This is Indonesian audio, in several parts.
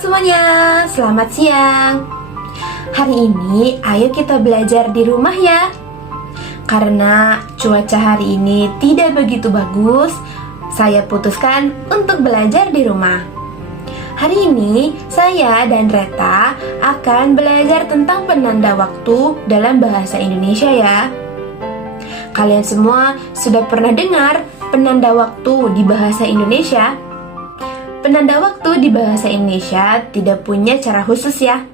semuanya, selamat siang. Hari ini ayo kita belajar di rumah ya. Karena cuaca hari ini tidak begitu bagus, saya putuskan untuk belajar di rumah. Hari ini saya dan Reta akan belajar tentang penanda waktu dalam bahasa Indonesia ya. Kalian semua sudah pernah dengar penanda waktu di bahasa Indonesia? Penanda waktu di bahasa Indonesia tidak punya cara khusus ya.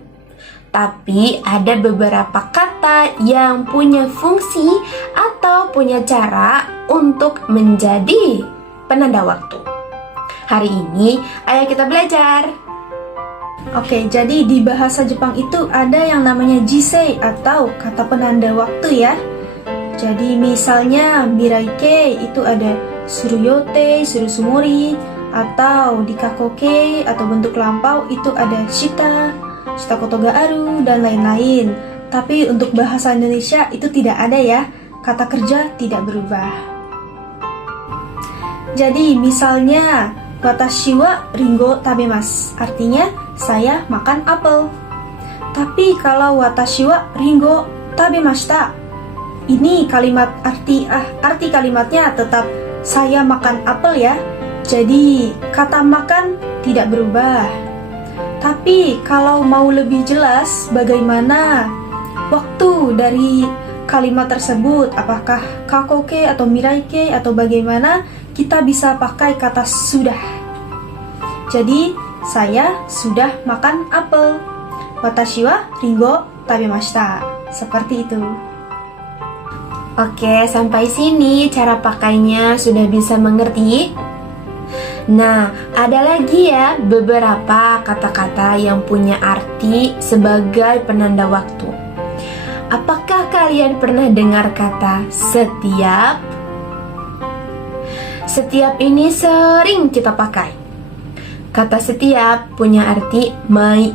Tapi ada beberapa kata yang punya fungsi atau punya cara untuk menjadi penanda waktu. Hari ini ayo kita belajar. Oke, jadi di bahasa Jepang itu ada yang namanya jisei atau kata penanda waktu ya. Jadi misalnya miraike itu ada suruyote, surusumori, atau di kakoke atau bentuk lampau itu ada shita, shita koto ga aru, dan lain-lain. Tapi untuk bahasa Indonesia itu tidak ada ya, kata kerja tidak berubah. Jadi misalnya watashi wa ringo tabemasu, artinya saya makan apel. Tapi kalau watashi wa ringo tabemashita, ini kalimat arti kalimatnya tetap saya makan apel ya. Jadi kata makan tidak berubah. Tapi kalau mau lebih jelas bagaimana waktu dari kalimat tersebut, apakah kakoke atau miraike atau bagaimana, kita bisa pakai kata sudah. Jadi saya sudah makan apel. Watashi wa ringo tabemashita. Seperti itu. Oke, sampai sini cara pakainya sudah bisa mengerti? Nah, ada lagi ya beberapa kata-kata yang punya arti sebagai penanda waktu. Apakah kalian pernah dengar kata setiap? Setiap ini sering kita pakai. Kata setiap punya arti mai.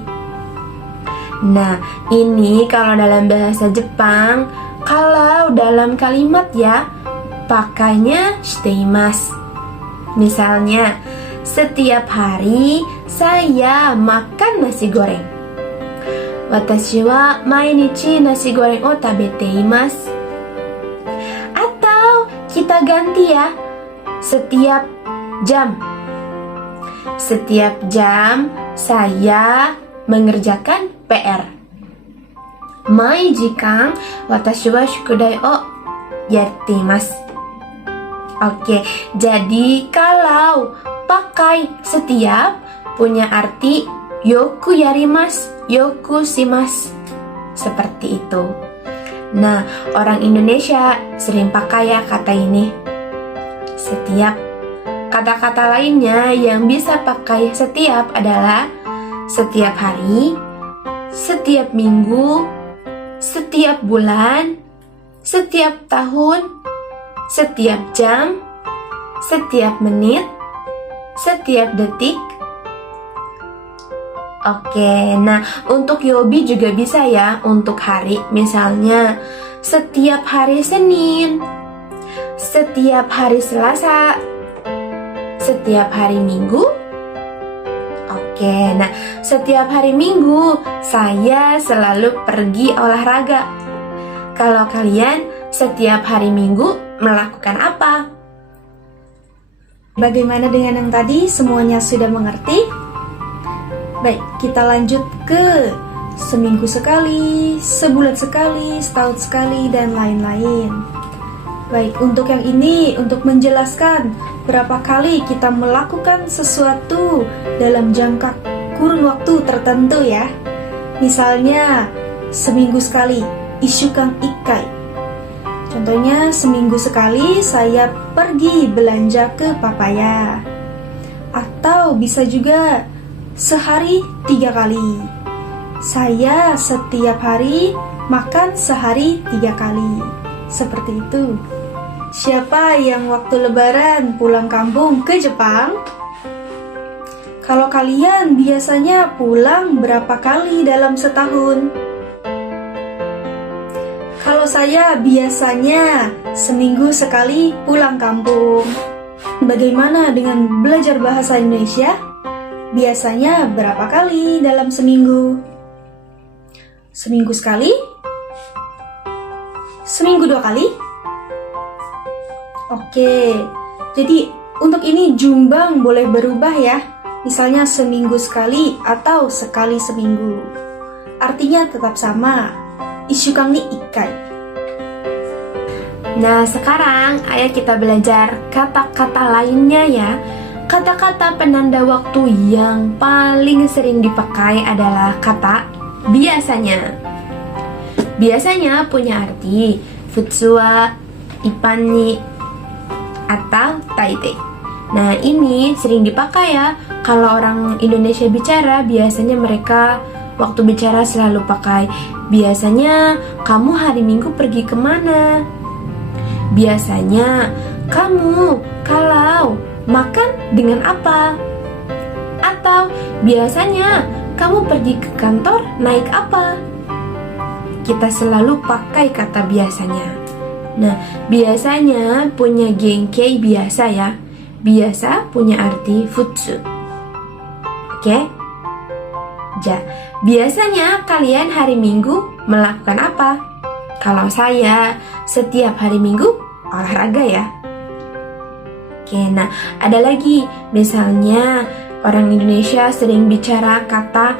Nah, ini kalau dalam bahasa Jepang, kalau dalam kalimat ya, pakainya shiteimasu. Misalnya, setiap hari saya makan nasi goreng. Watashi wa mainichi nasi goreng o tabete imasu. Atau kita ganti ya, setiap jam. Setiap jam saya mengerjakan PR. Mai jikan watashi wa shukudai o yatte imasu. Oke, jadi kalau pakai setiap punya arti yoku yarimasu, yoku shimasu. Seperti itu. Nah, orang Indonesia sering pakai ya kata ini. Setiap. Kata-kata lainnya yang bisa pakai setiap adalah setiap hari, setiap minggu, setiap bulan, setiap tahun, setiap jam, setiap menit, setiap detik. Oke, nah untuk yobi juga bisa ya untuk hari. Misalnya setiap hari Senin, setiap hari Selasa, setiap hari Minggu. Oke, nah setiap hari Minggu saya selalu pergi olahraga. Kalau kalian setiap hari Minggu melakukan apa? Bagaimana dengan yang tadi? Semuanya sudah mengerti? Baik, kita lanjut ke seminggu sekali, sebulan sekali, setahun sekali, dan lain-lain. Baik, untuk yang ini, untuk menjelaskan berapa kali kita melakukan sesuatu dalam jangka kurun waktu tertentu ya. Misalnya, seminggu sekali, ishukan ikkai. Contohnya, seminggu sekali saya pergi belanja ke Papaya. Atau bisa juga sehari 3 kali. Saya setiap hari makan sehari 3 kali. Seperti itu. Siapa yang waktu lebaran pulang kampung ke Jepang? Kalau kalian biasanya pulang berapa kali dalam setahun? Kalau saya biasanya seminggu sekali pulang kampung. Bagaimana dengan belajar bahasa Indonesia? biasanya berapa kali dalam seminggu? Seminggu sekali? Seminggu 2 kali? Oke, jadi untuk ini jumbang boleh berubah ya. Misalnya seminggu sekali atau sekali seminggu. Artinya tetap sama. Isyukang ni ikai. Nah, sekarang ayo kita belajar kata-kata lainnya ya. Kata-kata penanda waktu yang paling sering dipakai adalah kata biasanya. Biasanya punya arti futsua, ipani, atau taite. Nah, ini sering dipakai ya. Kalau orang Indonesia bicara, biasanya mereka waktu bicara selalu pakai biasanya kamu hari Minggu pergi kemana? Biasanya kamu kalau makan dengan apa? Atau biasanya kamu pergi ke kantor naik apa? Kita selalu pakai kata biasanya. Nah, biasanya punya gengkei biasa ya. Biasa punya arti futsu. Oke? Biasanya kalian hari Minggu melakukan apa? Kalau saya setiap hari Minggu olahraga ya. Oke, nah ada lagi. Misalnya orang Indonesia sering bicara kata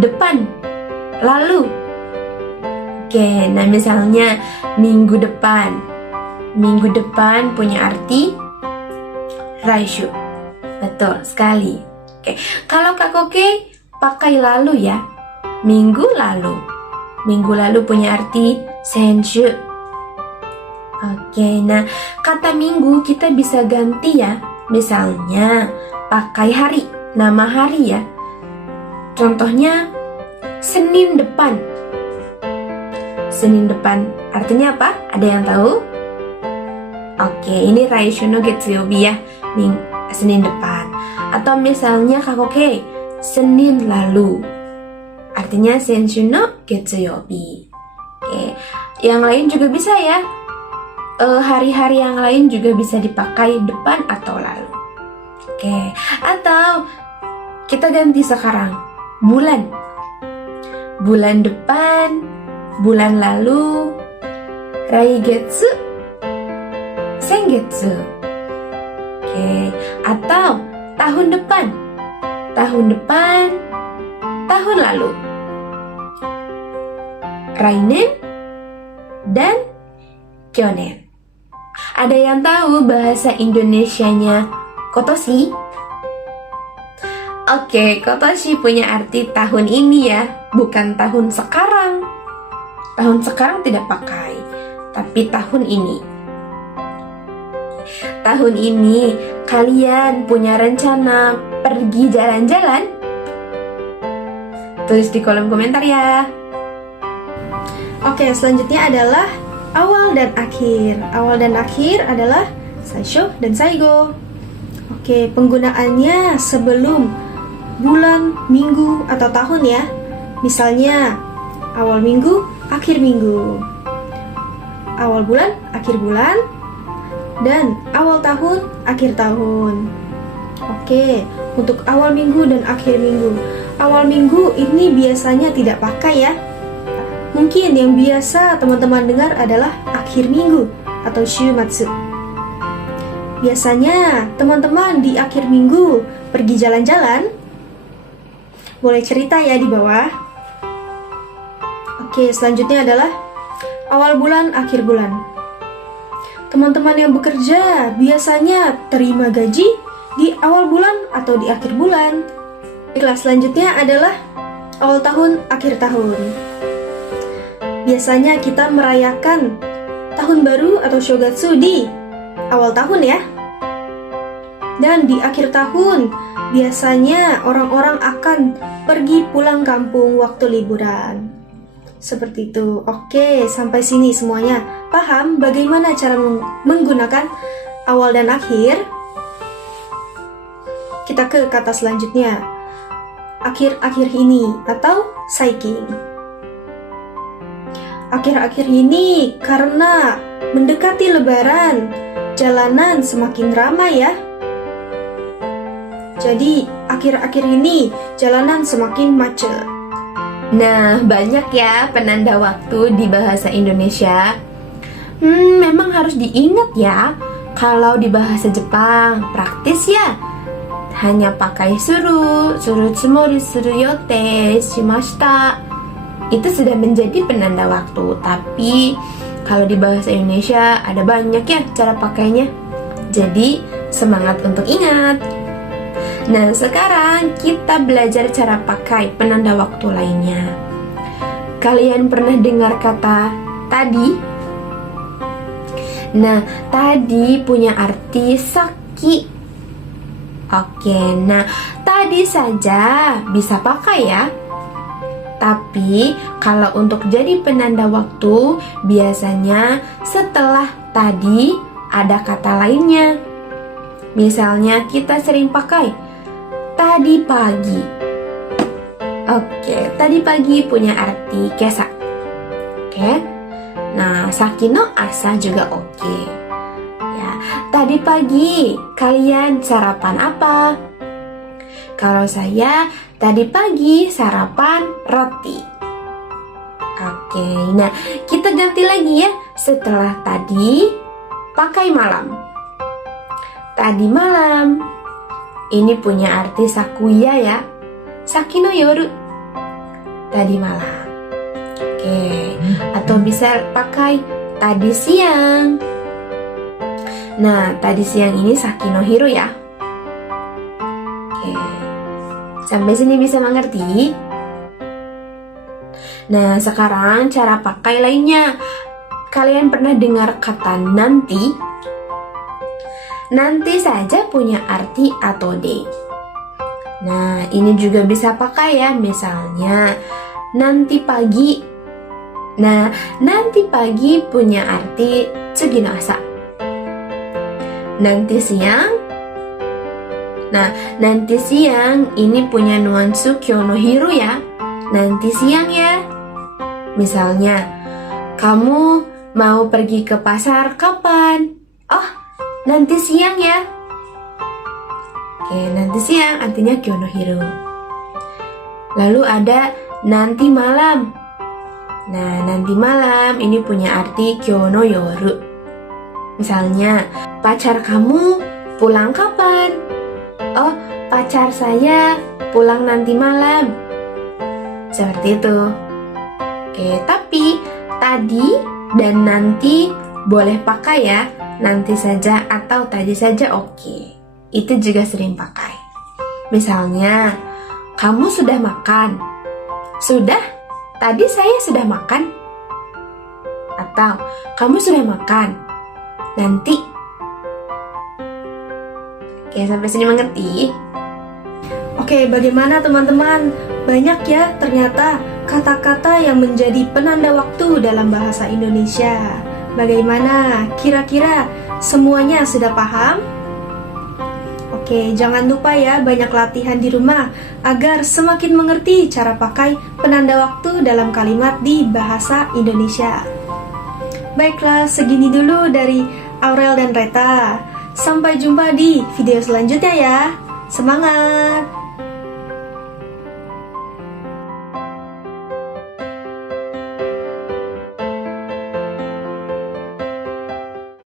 depan, lalu. Oke, nah misalnya minggu depan. Minggu depan punya arti raishu. Betul sekali. Oke, kalau kakoke pakai lalu ya. Minggu lalu. Minggu lalu punya arti senshu. Oke, nah kata minggu kita bisa ganti ya. Misalnya pakai hari, nama hari ya. Contohnya Senin depan. Senin depan artinya apa? Ada yang tahu? Oke, ini raishu no getsuyobi ya. Senin depan. Atau misalnya kakoke Senin lalu. Artinya senshu no getsuyobi. Oke, yang lain juga bisa ya. Hari-hari yang lain juga bisa dipakai depan atau lalu. Oke, atau kita ganti sekarang bulan. Bulan depan, bulan lalu, raigetsu, sengetsu. Oke, atau tahun depan. Tahun depan, tahun lalu. Rainen dan kyonen. Ada yang tahu bahasa Indonesianya kotoshi? Oke, kotoshi punya arti tahun ini ya, bukan tahun sekarang. Tahun sekarang tidak pakai, tapi tahun ini. Tahun ini kalian punya rencana pergi jalan-jalan? Tulis di kolom komentar ya. Oke, selanjutnya adalah awal dan akhir. Awal dan akhir adalah saisho dan saigo. Oke, penggunaannya sebelum bulan, minggu, atau tahun ya. Misalnya awal minggu, akhir minggu. Awal bulan, akhir bulan. Dan awal tahun, akhir tahun. Oke, untuk awal minggu dan akhir minggu. Awal minggu ini biasanya tidak pakai ya. Mungkin yang biasa teman-teman dengar adalah akhir minggu atau shumatsu. Biasanya teman-teman di akhir minggu pergi jalan-jalan. Boleh cerita ya di bawah. Oke, selanjutnya adalah awal bulan, akhir bulan. Teman-teman yang bekerja biasanya terima gaji di awal bulan atau di akhir bulan. Kelas selanjutnya adalah awal tahun, akhir tahun. Biasanya kita merayakan tahun baru atau shogatsu di awal tahun ya. Dan di akhir tahun biasanya orang-orang akan pergi pulang kampung waktu liburan. Seperti itu. Oke, sampai sini semuanya paham bagaimana cara menggunakan awal dan akhir? Kita ke kata selanjutnya. Akhir-akhir ini atau saikin. Akhir-akhir ini karena mendekati lebaran, jalanan semakin ramai ya. Jadi, akhir-akhir ini jalanan semakin macet. Nah, banyak ya penanda waktu di bahasa Indonesia. Memang harus diingat ya. Kalau di bahasa Jepang, praktis ya. Hanya pakai suru tsumori suru yote shimashita. Itu sudah menjadi penanda waktu. Tapi kalau di bahasa Indonesia ada banyak ya cara pakainya. Jadi semangat untuk ingat. Nah, sekarang kita belajar cara pakai penanda waktu lainnya. Kalian pernah dengar kata tadi? Nah, tadi punya arti saki. Oke, nah tadi saja bisa pakai ya. Tapi kalau untuk jadi penanda waktu, biasanya setelah tadi ada kata lainnya. Misalnya kita sering pakai tadi pagi. Oke, tadi pagi punya arti kesa. Oke. Nah, saki no asa juga oke. Ya, tadi pagi kalian sarapan apa? Kalau saya tadi pagi sarapan roti. Oke, nah kita ganti lagi ya. Setelah tadi pakai malam. Tadi malam. Ini punya arti sakuya ya. Saki no yoru. Tadi malam. Oke. Atau bisa pakai tadi siang. Nah, tadi siang ini saki no hiro ya. Oke. Sampai sini bisa mengerti? Nah, sekarang cara pakai lainnya. Kalian pernah dengar kata nanti? Nanti saja punya arti atau de. Nah, ini juga bisa pakai ya. Misalnya, nanti pagi. Nah, nanti pagi punya arti tsugi no asa. Nanti siang. Nah, nanti siang ini punya nuansa kyou no hiro ya. Nanti siang ya. Misalnya, kamu mau pergi ke pasar kapan? Oh, nanti siang ya. Oke, nanti siang artinya kyou no hiro. Lalu ada nanti malam. Nah, nanti malam ini punya arti kyou no yoru. Misalnya, pacar kamu pulang kapan? Oh, pacar saya pulang nanti malam. Seperti itu. Oke, tapi tadi dan nanti boleh pakai ya. Nanti saja atau tadi saja oke. Itu juga sering pakai. Misalnya, kamu sudah makan? Sudah? Tadi saya sudah makan. Atau, kamu sudah makan? Nanti. Oke, sampai sini mengerti? Oke, bagaimana teman-teman? Banyak ya ternyata kata-kata yang menjadi penanda waktu dalam bahasa Indonesia. Bagaimana? Kira-kira semuanya sudah paham? Oke, jangan lupa ya banyak latihan di rumah agar semakin mengerti cara pakai penanda waktu dalam kalimat di bahasa Indonesia. Baiklah, segini dulu dari Aurel dan Reta. Sampai jumpa di video selanjutnya ya. Semangat!